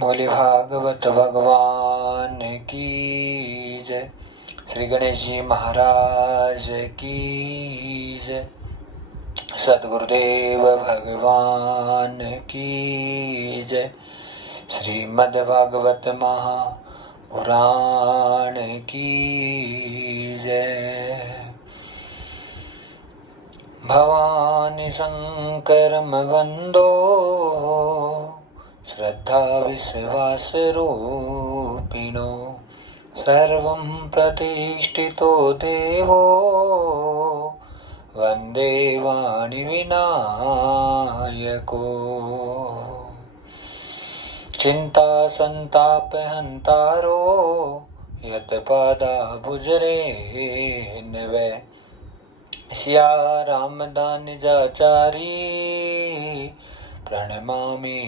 बोले भागवत भगवान की जय। श्री गणेश जी महाराज की जय। सद्गुरुदेव भगवान की जय। श्रीमद् भागवत महापुराण की जय। भवानी शंकरम वंदो श्रद्धा विश्वास रूपिणो सर्वं प्रतिष्ठितो देवो वंदे वाणी विनायको। चिंता संताप हंतारो यत्पादाबुजरे नवै सिया रामदान जाचारी प्रणमामि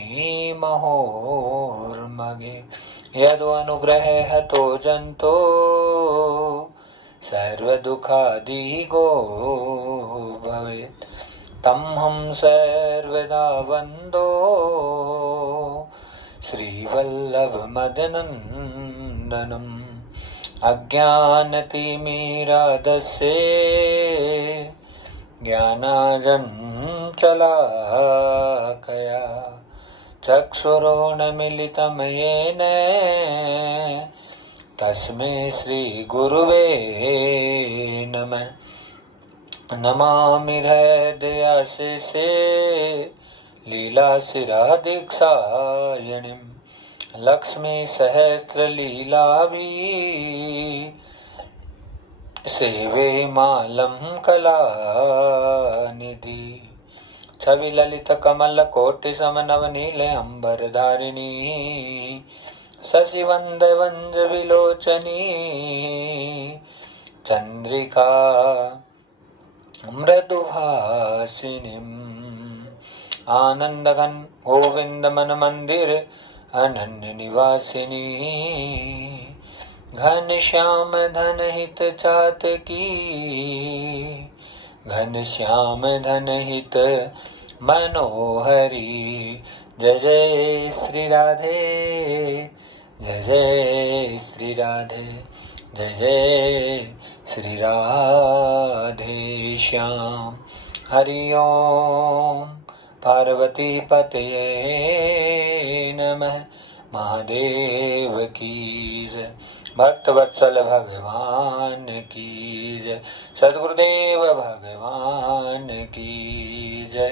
महोर्मगे। यदनुग्रह तो जंतो सर्वदुःखादिगो भवेत् तं हम सर्वदा वन्दो श्रीवल्लभमदनन्दनम्। अज्ञानतिमिरादस्य ज्ञानाञ्जनशलाकया चक्षुरुन्मीलितं येन तस्मै श्रीगुरुवे नमः। नमामि हृदयाशीषे लीलाशिरादीक्षायणीं लक्ष्मीसहस्रलीलाभि सेवे मालं कलानिधि। छवि ललित कमल कोटि समनवनील अंबरधारिणी शशिवंद वंज विलोचनी चंद्रिका मृदुभाषिणीम्। आनंदघन गोविंद मन मंदिर अनन्य निवासिनी घनश्याम धन हित चातकी घनश्याम धन हित मनोहरी। जय जय श्री राधे जय जय श्री राधे जय जय श्री राधे श्याम। हरि ओम पार्वती पतये नमः। महादेव की जय। भक्त वत्सल भगवान की जय। सद्गुरुदेव भगवान की जय।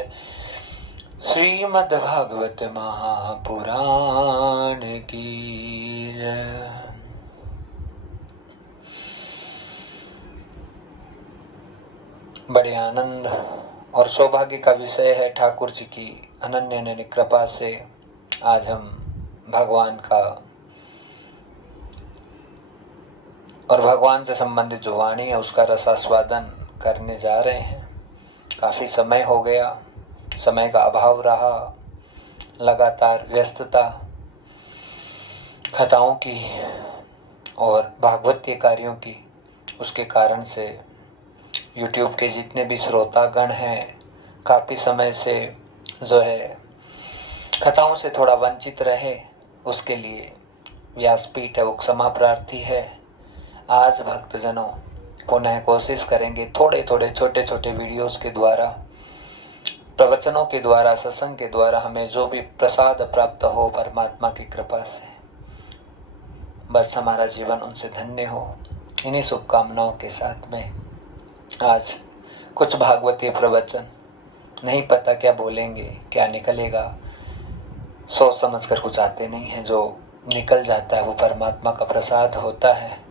श्रीमद् भागवत महापुराण की जय। बड़े आनंद और सौभाग्य का विषय है ठाकुर जी की अनन्य कृपा से आज हम भगवान का और भगवान से संबंधित जो वाणी है उसका रसास्वादन करने जा रहे हैं। काफी समय हो गया, समय का अभाव रहा, लगातार व्यस्तता कथाओं की और भागवत के कार्यों की, उसके कारण से YouTube के जितने भी श्रोतागण हैं काफी समय से जो है कथाओं से थोड़ा वंचित रहे, उसके लिए व्यासपीठ है वो क्षमा प्रार्थी है। आज भक्तजनों पुनः कोशिश करेंगे थोड़े थोड़े छोटे छोटे वीडियोस के द्वारा, प्रवचनों के द्वारा, सत्संग के द्वारा हमें जो भी प्रसाद प्राप्त हो परमात्मा की कृपा से, बस हमारा जीवन उनसे धन्य हो। इन्हीं शुभकामनाओं के साथ में आज कुछ भागवतीय प्रवचन, नहीं पता क्या बोलेंगे क्या निकलेगा, सोच समझ कर कुछ आते नहीं है। जो निकल जाता है वो परमात्मा का प्रसाद होता है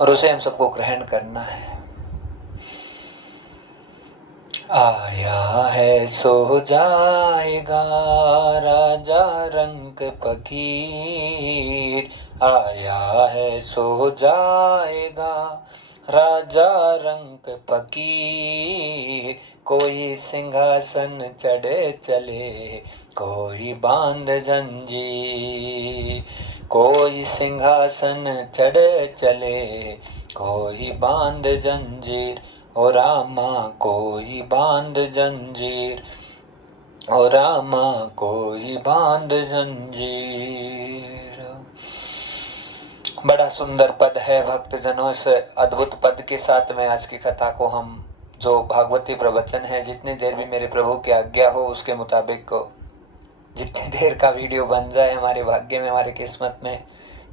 और उसे हम सबको ग्रहण करना है। आया है सो जाएगा राजा रंग फकीर, आया है सो जाएगा राजा रंग फकीर। कोई सिंहासन चढ़े चले कोई बांध जंजीर, कोई सिंहासन चढ़े चले कोई बांध जंजीर, ओ रामा कोई बांध जंजीर। और रामा कोई बांध जंजीर। बड़ा सुंदर पद है भक्तजनों। इस अद्भुत पद के साथ में आज की कथा को हम, जो भागवती प्रवचन है, जितनी देर भी मेरे प्रभु की आज्ञा हो उसके मुताबिक को जितनी देर का वीडियो बन जाए, हमारे भाग्य में, हमारे किस्मत में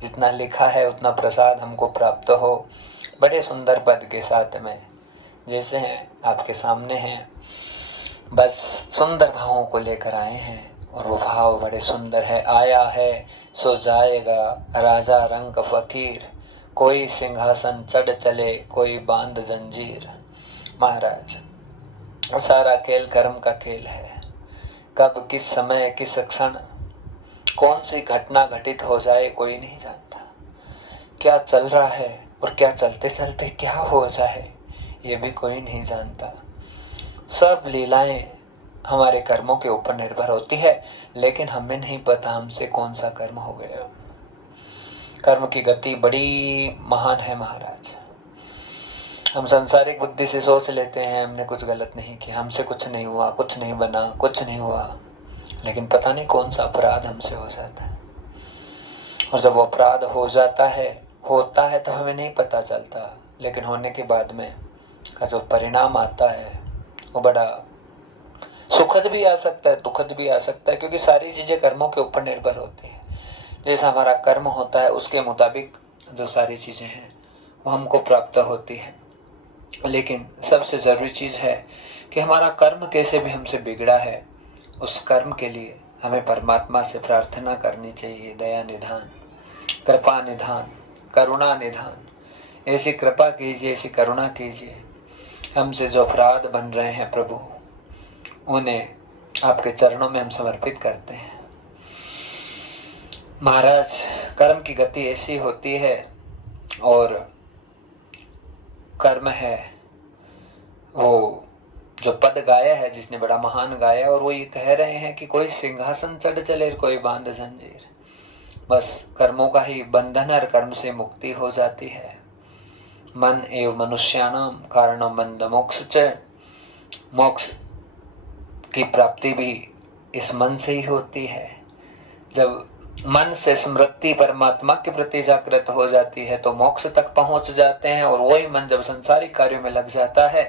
जितना लिखा है उतना प्रसाद हमको प्राप्त हो। बड़े सुंदर पद के साथ में जैसे हैं आपके सामने हैं, बस सुंदर भावों को लेकर आए हैं और वो भाव बड़े सुंदर है। आया है सो जाएगा राजा रंग फकीर, कोई सिंहासन चढ़ चले कोई बांध जंजीर। महाराज, सारा खेल कर्म का खेल है। कब, किस समय, किस क्षण कौन सी घटना घटित हो जाए कोई नहीं जानता। क्या चल रहा है और क्या चलते चलते क्या हो जाए ये भी कोई नहीं जानता। सब लीलाएं हमारे कर्मों के ऊपर निर्भर होती है, लेकिन हमें नहीं पता हमसे कौन सा कर्म हो गया। कर्म की गति बड़ी महान है महाराज। हम सांसारिक बुद्धि से सोच लेते हैं हमने कुछ गलत नहीं किया, हमसे कुछ नहीं हुआ, कुछ नहीं बना, कुछ नहीं हुआ, लेकिन पता नहीं कौन सा अपराध हमसे हो जाता है। और जब वो अपराध हो जाता है, होता है, तब हमें नहीं पता चलता, लेकिन होने के बाद में का जो परिणाम आता है वो बड़ा सुखद भी आ सकता है, दुखद भी आ सकता है, क्योंकि सारी चीजें कर्मों के ऊपर निर्भर होती है। जैसा हमारा कर्म होता है उसके मुताबिक जो सारी चीजें हैं वो हमको प्राप्त होती है। लेकिन सबसे जरूरी चीज है कि हमारा कर्म कैसे भी हमसे बिगड़ा है, उस कर्म के लिए हमें परमात्मा से प्रार्थना करनी चाहिए। दया निधान, कृपा निधान, करुणा निधान। ऐसी कृपा कीजिए, ऐसी करुणा कीजिए। हमसे जो अपराध बन रहे हैं प्रभु, उन्हें आपके चरणों में हम समर्पित करते हैं। महाराज, कर्म की गति ऐसी होती है, और कर्म है वो जो पद गाया है जिसने बड़ा महान गाया, और वो ये कह रहे हैं कि कोई सिंहासन चढ़ चले कोई बांध जंजीर। बस कर्मों का ही बंधन और कर्म से मुक्ति हो जाती है। मन एव मनुष्याणाम कारणम बंध मोक्ष च। मोक्ष की प्राप्ति भी इस मन से ही होती है। जब मन से स्मृति परमात्मा के प्रति जागृत हो जाती है तो मोक्ष तक पहुंच जाते हैं। और वही मन जब संसारिक कार्यों में लग जाता है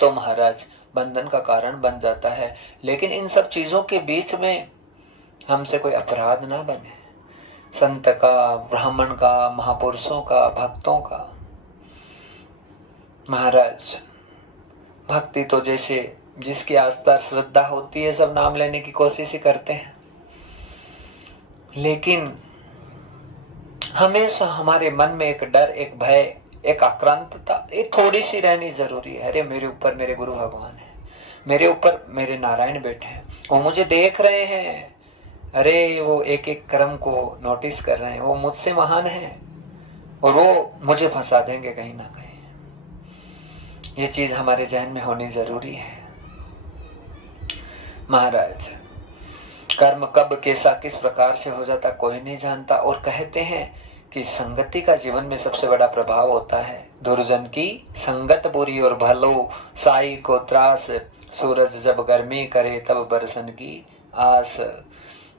तो महाराज बंधन का कारण बन जाता है। लेकिन इन सब चीजों के बीच में हमसे कोई अपराध ना बने, संत का, ब्राह्मण का, महापुरुषों का, भक्तों का। महाराज, भक्ति तो जैसे जिसकी आस्था श्रद्धा होती है सब नाम लेने की कोशिश ही करते हैं, लेकिन हमेशा हमारे मन में एक डर, एक भय, एक आक्रांतता ये थोड़ी सी रहनी जरूरी है। अरे मेरे ऊपर मेरे गुरु भगवान है, मेरे ऊपर मेरे नारायण बैठे हैं, वो मुझे देख रहे हैं। अरे वो एक एक कर्म को नोटिस कर रहे हैं, वो मुझसे महान है और वो मुझे फंसा देंगे कहीं ना कहीं। ये चीज हमारे जहन में होनी जरूरी है। महाराज, कर्म कब कैसा किस प्रकार से हो जाता कोई नहीं जानता। और कहते हैं कि संगति का जीवन में सबसे बड़ा प्रभाव होता है। दुर्जन की संगत बुरी और भलो साई को त्रास, सूरज जब गर्मी करे तब बरसन की आस।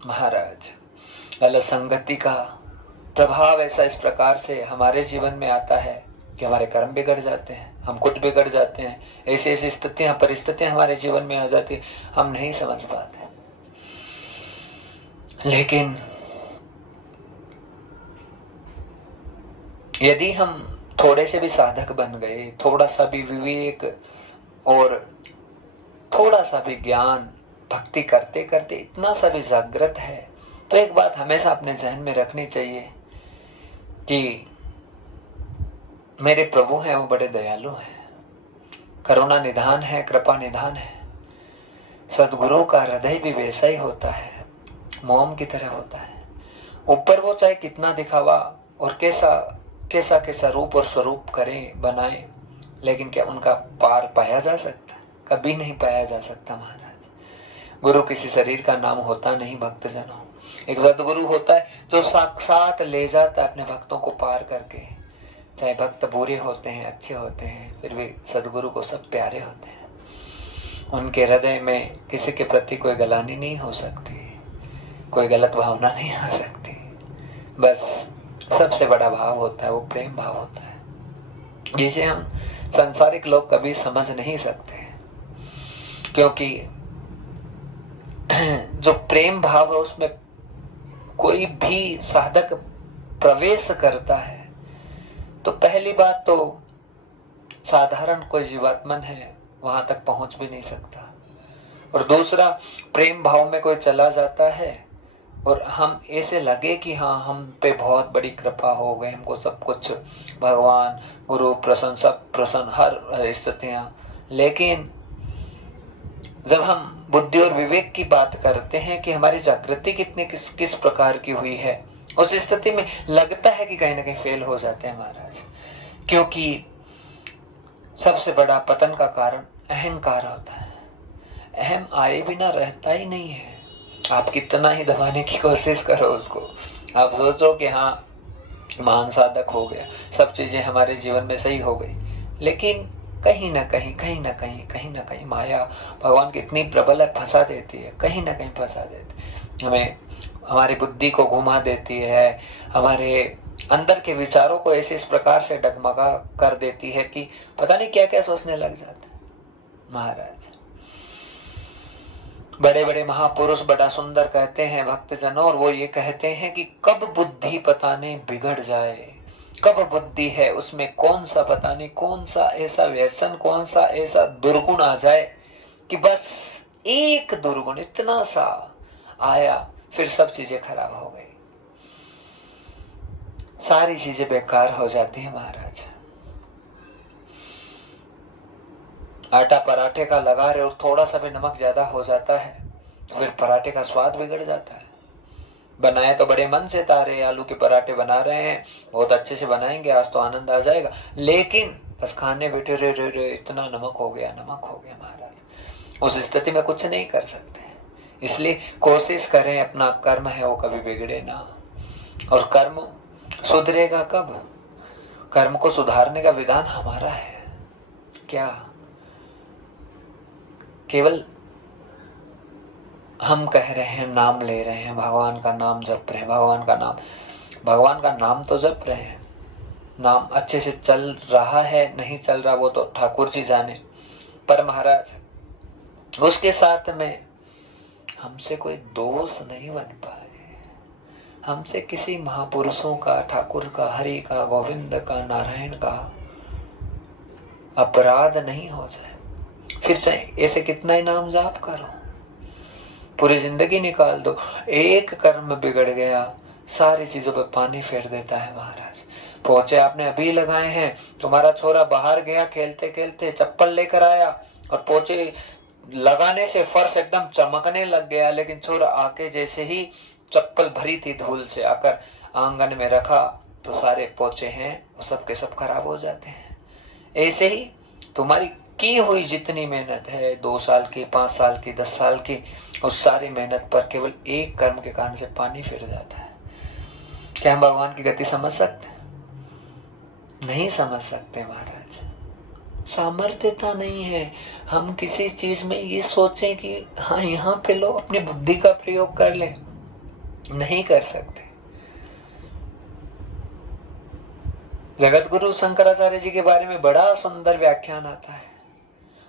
महाराज, गलत संगति का प्रभाव ऐसा इस प्रकार से हमारे जीवन में आता है कि हमारे कर्म बिगड़ जाते हैं, हम खुद बिगड़ जाते हैं। ऐसी ऐसी स्थितियां, परिस्थितियां हमारे जीवन में आ जाती, हम नहीं समझ पाते। लेकिन यदि हम थोड़े से भी साधक बन गए, थोड़ा सा भी विवेक और थोड़ा सा भी ज्ञान, भक्ति करते करते इतना सा भी जागृत है, तो एक बात हमेशा अपने जहन में रखनी चाहिए कि मेरे प्रभु हैं वो बड़े दयालु हैं, करुणा निधान है, कृपा निधान है। सद्गुरु का हृदय भी वैसा ही होता है, मोम की तरह होता है। ऊपर वो चाहे कितना दिखावा और कैसा कैसा कैसा रूप और स्वरूप करें, बनाए, लेकिन क्या उनका पार पाया जा सकता? कभी नहीं पाया जा सकता महाराज। गुरु किसी शरीर का नाम होता नहीं भक्तजनों। एक सद्गुरु होता है जो साक्षात ले जाता है अपने भक्तों को पार करके। चाहे भक्त बुरे होते हैं, अच्छे होते हैं, फिर भी सद्गुरु को सब प्यारे होते हैं। उनके हृदय में किसी के प्रति कोई गलानी नहीं हो सकती, कोई गलत भावना नहीं आ सकती। बस सबसे बड़ा भाव होता है वो प्रेम भाव होता है, जिसे हम सांसारिक लोग कभी समझ नहीं सकते, क्योंकि जो प्रेम भाव है उसमें कोई भी साधक प्रवेश करता है तो पहली बात तो साधारण कोई जीवात्मन है वहां तक पहुंच भी नहीं सकता, और दूसरा प्रेम भाव में कोई चला जाता है और हम ऐसे लगे कि हाँ हम पे बहुत बड़ी कृपा हो गई, हमको सब कुछ भगवान गुरु प्रसन्न सब प्रसन्न हर स्थितियां, लेकिन जब हम बुद्धि और विवेक की बात करते हैं कि हमारी जागृति कितनी किस प्रकार की हुई है, उस स्थिति में लगता है कि कहीं ना कहीं फेल हो जाते हैं महाराज, क्योंकि सबसे बड़ा पतन का कारण अहंकार होता है। अहम आए बिना रहता ही नहीं है, आप कितना ही दबाने की कोशिश करो उसको, आप सोचो कि हाँ महान साधक हो गया, सब चीजें हमारे जीवन में सही हो गई, लेकिन कहीं ना कहीं माया भगवान कितनी प्रबल है, फंसा देती है, कहीं ना कहीं फंसा देती है, हमें हमारी बुद्धि को घुमा देती है, हमारे अंदर के विचारों को ऐसे इस प्रकार से डगमगा कर देती है कि पता नहीं क्या क्या सोचने लग जाते हैं महाराज। बड़े बड़े महापुरुष बड़ा सुंदर कहते हैं भक्तजनों, और वो ये कहते हैं कि कब बुद्धि पता नहीं बिगड़ जाए, कब बुद्धि है उसमें कौन सा पता नहीं कौन सा ऐसा व्यसन, कौन सा ऐसा दुर्गुण आ जाए कि बस एक दुर्गुण इतना सा आया फिर सब चीजें खराब हो गई, सारी चीजें बेकार हो जाती है महाराज। आटा पराठे का लगा रहे और थोड़ा सा भी नमक ज्यादा हो जाता है फिर पराठे का स्वाद बिगड़ जाता है। बनाए तो बड़े मन से तारे आलू के पराठे बना रहे हैं, बहुत अच्छे से बनाएंगे, आज तो आनंद आ जाएगा, लेकिन बस खाने बैठे रे रे रे इतना नमक हो गया महाराज, उस स्थिति में कुछ नहीं कर सकते। इसलिए कोशिश करें अपना कर्म है वो कभी बिगड़े ना, और कर्म सुधरेगा कब, कर्म को सुधारने का विधान हमारा है क्या, केवल हम कह रहे हैं, नाम ले रहे हैं, भगवान का नाम जप रहे हैं, भगवान का नाम तो जप रहे हैं, नाम अच्छे से चल रहा है नहीं चल रहा वो तो ठाकुर जी जाने, पर महाराज उसके साथ में हमसे कोई दोष नहीं बन पाए, हमसे किसी महापुरुषों का, ठाकुर का, हरि का, गोविंद का, नारायण का अपराध नहीं हो जाए, फिर चाहे ऐसे कितना ही नाम जाप करो, पूरी जिंदगी निकाल दो, एक कर्म बिगड़ गया सारी चीजों पे पानी फेर देता है महाराज। पोछे आपने अभी लगाए हैं, तुम्हारा छोरा बाहर गया खेलते खेलते चप्पल लेकर आया और पोछे लगाने से फर्श एकदम चमकने लग गया, लेकिन छोरा आके जैसे ही चप्पल भरी थी धूल से आकर आंगन में रखा तो सारे पोछे हैं वो सब के सब खराब हो जाते हैं। ऐसे ही तुम्हारी की हुई जितनी मेहनत है, 2 साल की, 5 साल की, 10 साल की, उस सारी मेहनत पर केवल एक कर्म के कारण से पानी फिर जाता है। क्या हम भगवान की गति समझ सकते? नहीं समझ सकते महाराज, सामर्थ्यता नहीं है। हम किसी चीज में ये सोचें कि हाँ यहाँ पे लो अपनी बुद्धि का प्रयोग कर ले, नहीं कर सकते। जगत गुरु शंकराचार्य जी के बारे में बड़ा सुंदर व्याख्यान आता है,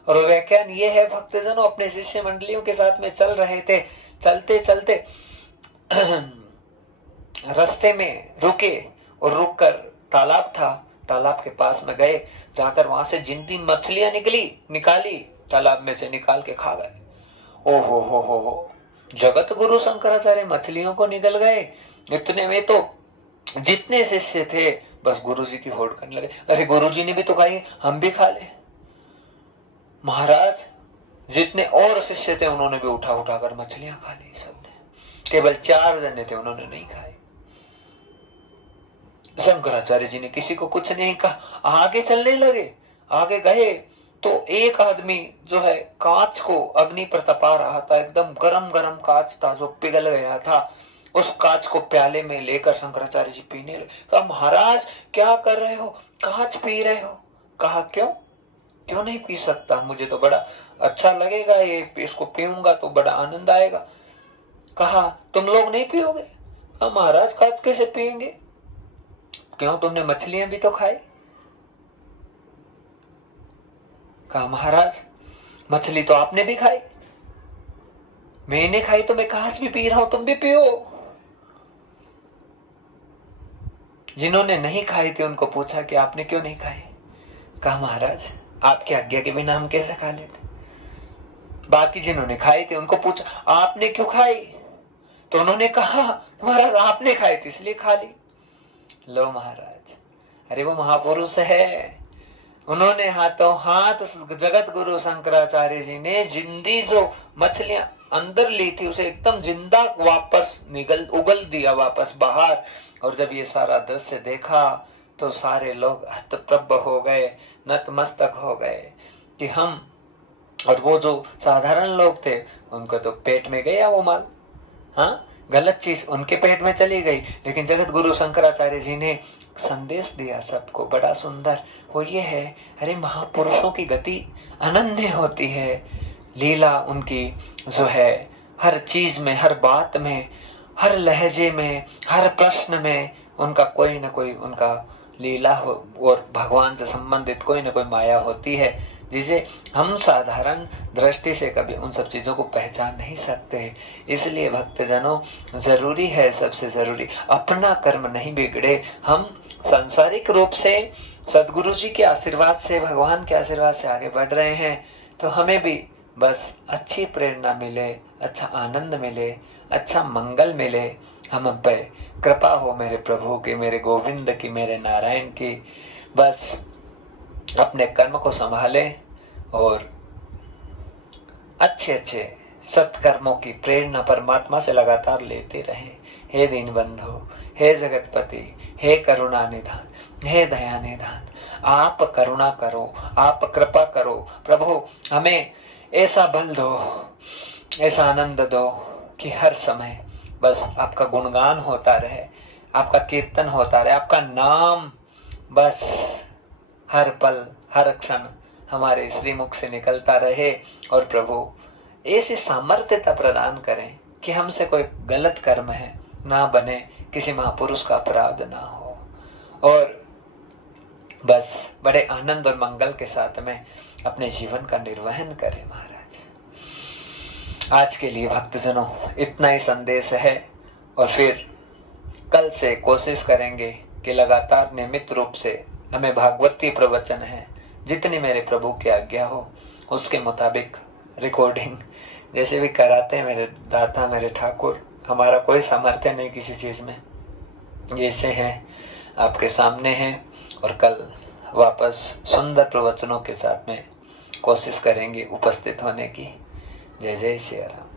और वो व्याख्यान ये है, भक्तजनों अपने शिष्य मंडलियों के साथ में चल रहे थे, चलते चलते रास्ते में रुके और रुककर तालाब था, तालाब के पास में गए, जाकर वहां से जिंदी मछलियां निकाली तालाब में से निकाल के खा गए। ओ हो, जगत गुरु शंकराचार्य मछलियों को निकल गए, इतने में तो जितने शिष्य थे बस गुरुजी की होड़ करने लगे, अरे गुरुजी ने भी तो खाई, हम भी खा ले। महाराज जितने और शिष्य थे उन्होंने भी उठा कर मछलियां खा ली सबने, केवल 4 जने थे उन्होंने नहीं खाई। शंकराचार्य जी ने किसी को कुछ नहीं कहा, आगे चलने लगे। आगे गए तो एक आदमी जो है कांच को अग्नि पर तपा रहा था, एकदम गरम गरम कांच था जो पिघल गया था, उस कांच को प्याले में लेकर शंकराचार्य जी पीने लगे। कहा महाराज क्या कर रहे हो, कांच पी रहे हो? कहा क्यों? क्यों नहीं पी सकता? मुझे तो बड़ा अच्छा लगेगा, ये इसको पीऊंगा तो बड़ा आनंद आएगा। कहा तुम लोग नहीं पियोगे? हम महाराज काज कैसे पिएंगे? क्यों, तुमने मछलियां भी तो खाई। कहा महाराज मछली तो आपने भी खाई, मैंने खाई तो मैं कांच भी पी रहा हूं, तुम भी पियो। जिन्होंने नहीं खाई थी उनको पूछा कि आपने क्यों नहीं खाई? कहा महाराज आपकी आज्ञा के बिना हम कैसे खा लेते। बाकी जिन्होंने खाई थी उनको पूछा आपने क्यों खाई? तो उन्होंने कहा महाराज आपने खाई थी इसलिए खा ली। लो महाराज, अरे वो महापुरुष है, उन्होंने हाथों हाथ जगत गुरु शंकराचार्य जी ने जिंदी जो मछलियां अंदर ली थी उसे एकदम जिंदा वापस उगल दिया वापस बाहर। और जब ये सारा दृश्य देखा तो सारे लोग हतप्रभ हो गए, नतमस्तक हो गए कि हम, और वो जो साधारण लोग थे उनको तो पेट में गया वो माल, हाँ गलत चीज उनके पेट में चली गई। लेकिन जगत गुरु शंकराचार्य जी ने संदेश दिया सबको बड़ा सुंदर, वो ये है, अरे महापुरुषों की गति अनन्य होती है, लीला उनकी जो है हर चीज में, हर बात में, हर लहजे में, हर प्रश्न में उनका कोई ना कोई उनका लीला हो और भगवान से संबंधित कोई ना कोई माया होती है जिसे हम साधारण दृष्टि से कभी उन सब चीजों को पहचान नहीं सकते। इसलिए भक्तजनों जरूरी है, सबसे जरूरी अपना कर्म नहीं बिगड़े। हम सांसारिक रूप से सदगुरु जी के आशीर्वाद से, भगवान के आशीर्वाद से आगे बढ़ रहे हैं, तो हमें भी बस अच्छी प्रेरणा मिले, अच्छा आनंद मिले, अच्छा मंगल मिले, हम पे कृपा हो मेरे प्रभु की, मेरे गोविंद की, मेरे नारायण की। बस अपने कर्म को संभालें और अच्छे अच्छे सत्कर्मों की प्रेरणा परमात्मा से लगातार लेते रहें। हे दीन बंधु, हे जगतपति, हे करुणा निधान, हे दया निधान, आप करुणा करो, आप कृपा करो प्रभु, हमें ऐसा बल दो, ऐसा आनंद दो कि हर समय बस आपका गुणगान होता रहे, आपका कीर्तन होता रहे, आपका नाम बस हर पल हर क्षण हमारे श्रीमुख से निकलता रहे। और प्रभु ऐसी सामर्थ्यता प्रदान करें कि हमसे कोई गलत कर्म है ना बने, किसी महापुरुष का अपराध ना हो, और बस बड़े आनंद और मंगल के साथ में अपने जीवन का निर्वहन करें। महाराज आज के लिए भक्तजनों इतना ही संदेश है, और फिर कल से कोशिश करेंगे कि लगातार नियमित रूप से हमें भागवती प्रवचन है, जितनी मेरे प्रभु की आज्ञा हो उसके मुताबिक रिकॉर्डिंग जैसे भी कराते हैं मेरे दाता, मेरे ठाकुर। हमारा कोई सामर्थ्य नहीं किसी चीज में, जैसे हैं आपके सामने हैं, और कल वापस सुंदर प्रवचनों के साथ में कोशिश करेंगे उपस्थित होने की। जय जय श्री राम।